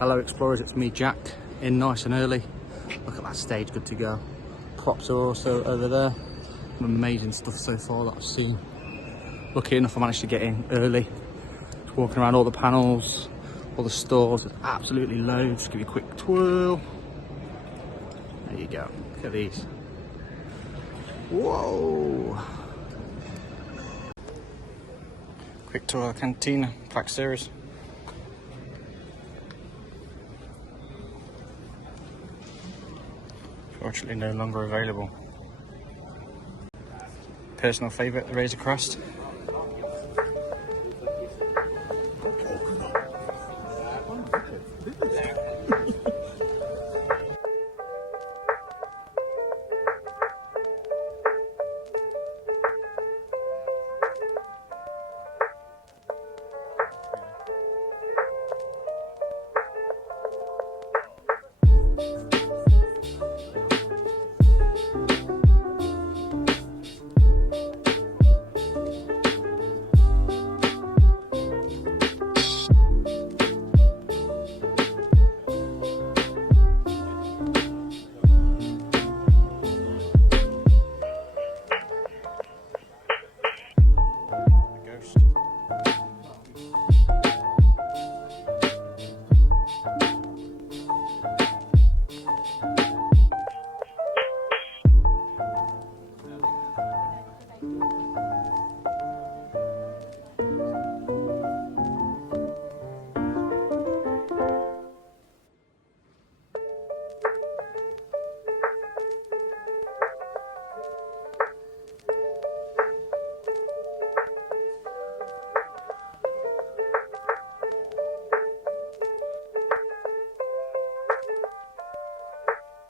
Hello explorers, it's me Jack, in nice and early. Look at that stage, good to go. Props are also over there. Some amazing stuff so far that I've seen. Lucky enough I managed to get in early. Just walking around all the panels, all the stores, there's absolutely loads. Just give you a quick twirl. There you go, look at these. Whoa! Quick tour of the Cantina Pack Series. Fortunately no longer available. Personal favourite, the Razor Crest.